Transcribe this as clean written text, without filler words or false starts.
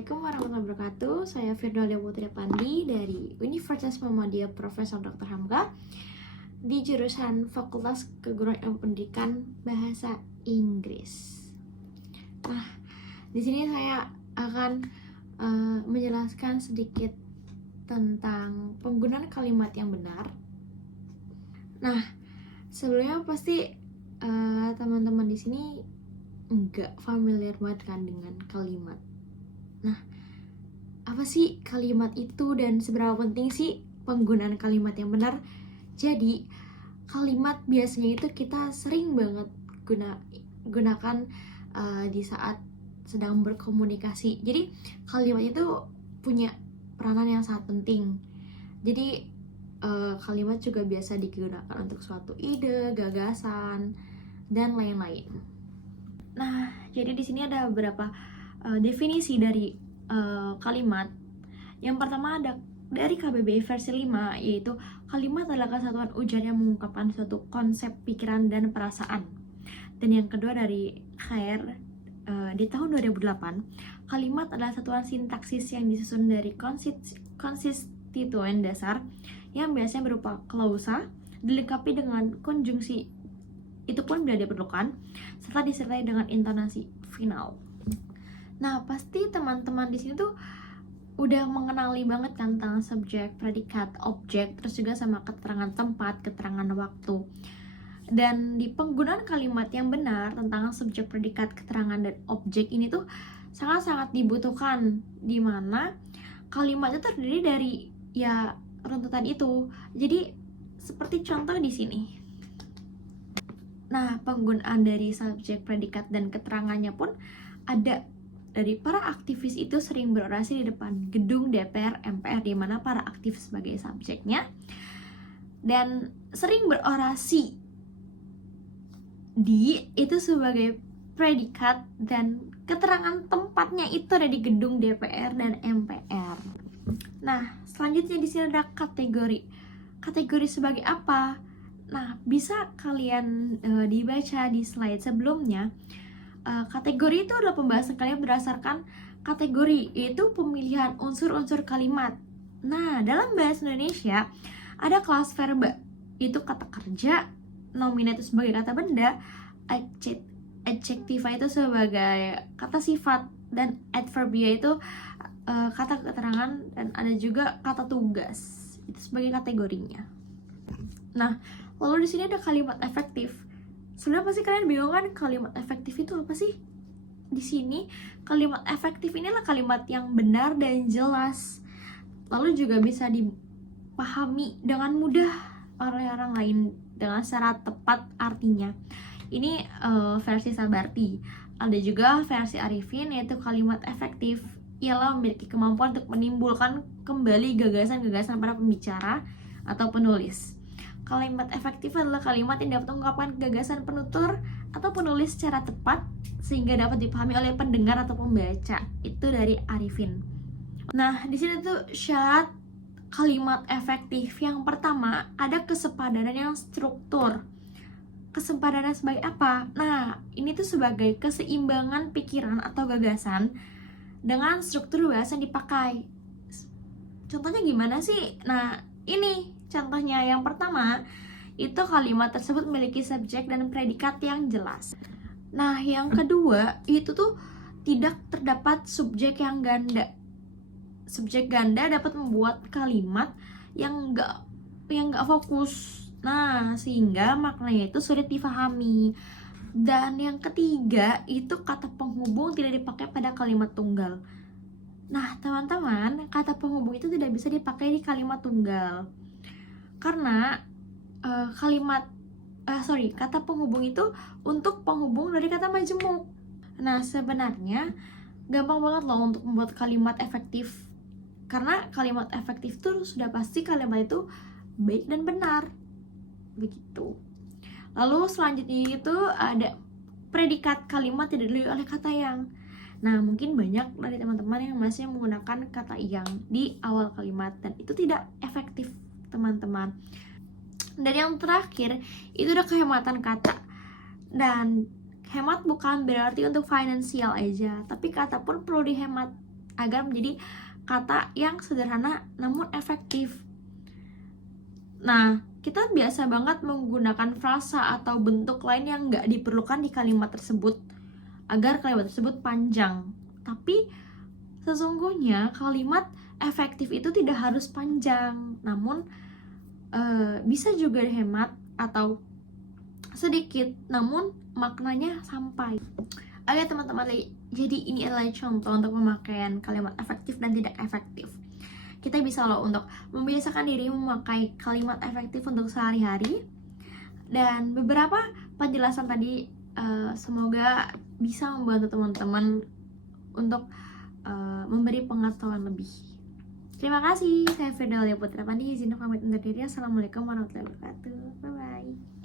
Assalamualaikum warahmatullahi wabarakatuh. Saya Firdalia Putri Pandi dari Universitas Muhammadiyah Profesor Dr. Hamka di jurusan Fakultas Keguruan Ilmu Pendidikan Bahasa Inggris. Nah, di sini saya akan menjelaskan sedikit tentang penggunaan kalimat yang benar. Nah, sebelumnya pasti teman-teman di sini nggak familiar banget kan dengan kalimat. Nah, apa sih kalimat itu dan seberapa penting sih penggunaan kalimat yang benar? Jadi, kalimat biasanya itu kita sering banget gunakan di saat sedang berkomunikasi. Jadi, kalimat itu punya peranan yang sangat penting. Jadi, kalimat juga biasa digunakan untuk suatu ide, gagasan, dan lain-lain. Nah, jadi di sini ada beberapa definisi dari kalimat. Yang pertama ada dari KBBI versi 5, yaitu kalimat adalah kesatuan ujar yang mengungkapkan suatu konsep, pikiran, dan perasaan. Dan yang kedua dari Khair di tahun 2008, kalimat adalah satuan sintaksis yang disusun dari konstituen dasar yang biasanya berupa klausa dilengkapi dengan konjungsi, itu pun bila diperlukan, serta disertai dengan intonasi final. Nah, pasti teman-teman di sini tuh udah mengenali banget kan tentang subjek, predikat, objek, terus juga sama keterangan tempat, keterangan waktu. Dan di penggunaan kalimat yang benar tentang subjek, predikat, keterangan, dan objek ini tuh sangat-sangat dibutuhkan, di mana kalimat itu terdiri dari ya runtutan itu. Jadi seperti contoh di sini. Nah, penggunaan dari subjek, predikat, dan keterangannya pun ada dari para aktivis itu sering berorasi di depan gedung DPR MPR, di mana para aktivis sebagai subjeknya, dan sering berorasi di itu sebagai predikat, dan keterangan tempatnya itu ada di gedung DPR dan MPR. Nah, selanjutnya di sini ada kategori. Kategori sebagai apa? Nah, bisa kalian dibaca di slide sebelumnya. Kategori itu adalah pembahasan kalimat berdasarkan kategori, yaitu pemilihan unsur-unsur kalimat. Nah, dalam bahasa Indonesia ada kelas verba, itu kata kerja, nomina itu sebagai kata benda, adjektiva itu sebagai kata sifat, dan adverbia itu kata keterangan, dan ada juga kata tugas, itu sebagai kategorinya. Nah, lalu di sini ada kalimat efektif. Sebenarnya pasti kalian bingung kan, kalimat efektif itu apa sih? Di sini kalimat efektif inilah kalimat yang benar dan jelas, lalu juga bisa dipahami dengan mudah oleh orang lain dengan secara tepat artinya. Ini versi Sabarti. Ada juga versi Arifin, yaitu kalimat efektif ialah memiliki kemampuan untuk menimbulkan kembali gagasan-gagasan para pembicara atau penulis. Kalimat efektif adalah kalimat yang dapat mengungkapkan gagasan penutur atau penulis secara tepat sehingga dapat dipahami oleh pendengar atau pembaca. Itu dari Arifin. Nah, di sini tuh syarat kalimat efektif. Yang pertama, ada kesepadanan yang struktur. Kesepadanan sebagai apa? Nah, ini tuh sebagai keseimbangan pikiran atau gagasan dengan struktur bahasa yang dipakai. Contohnya gimana sih? Nah, ini contohnya. Yang pertama, itu kalimat tersebut memiliki subjek dan predikat yang jelas. Nah, yang kedua, itu tuh tidak terdapat subjek yang ganda. Subjek ganda dapat membuat kalimat yang nggak fokus. Nah, sehingga maknanya itu sulit difahami. Dan yang ketiga, itu kata penghubung tidak dipakai pada kalimat tunggal. Nah, teman-teman, kata penghubung itu tidak bisa dipakai di kalimat tunggal. Karena kata penghubung itu untuk penghubung dari kata majemuk. Nah, sebenarnya gampang banget loh untuk membuat kalimat efektif. Karena kalimat efektif itu sudah pasti kalimat itu baik dan benar. Begitu. Lalu selanjutnya itu ada predikat, kalimat tidak didahului oleh kata yang. Nah, mungkin banyak dari teman-teman yang masih menggunakan kata yang di awal kalimat, dan itu tidak efektif, teman-teman. Dan yang terakhir itu ada kehematan kata. Dan hemat bukan berarti untuk finansial aja, tapi kata pun perlu dihemat agar menjadi kata yang sederhana namun efektif. Nah, kita biasa banget menggunakan frasa atau bentuk lain yang nggak diperlukan di kalimat tersebut agar kalimat tersebut panjang. Tapi sesungguhnya kalimat efektif itu tidak harus panjang, namun bisa juga hemat atau sedikit, namun maknanya sampai. Oke teman-teman, jadi ini adalah contoh untuk pemakaian kalimat efektif dan tidak efektif. Kita bisa loh untuk membiasakan diri memakai kalimat efektif untuk sehari-hari. Dan beberapa penjelasan tadi semoga bisa membantu teman-teman untuk memberi pengetahuan lebih. Terima kasih, saya Firdalia Putra Pandi, izin pamit undur diri. Assalamualaikum warahmatullahi wabarakatuh. Bye-bye.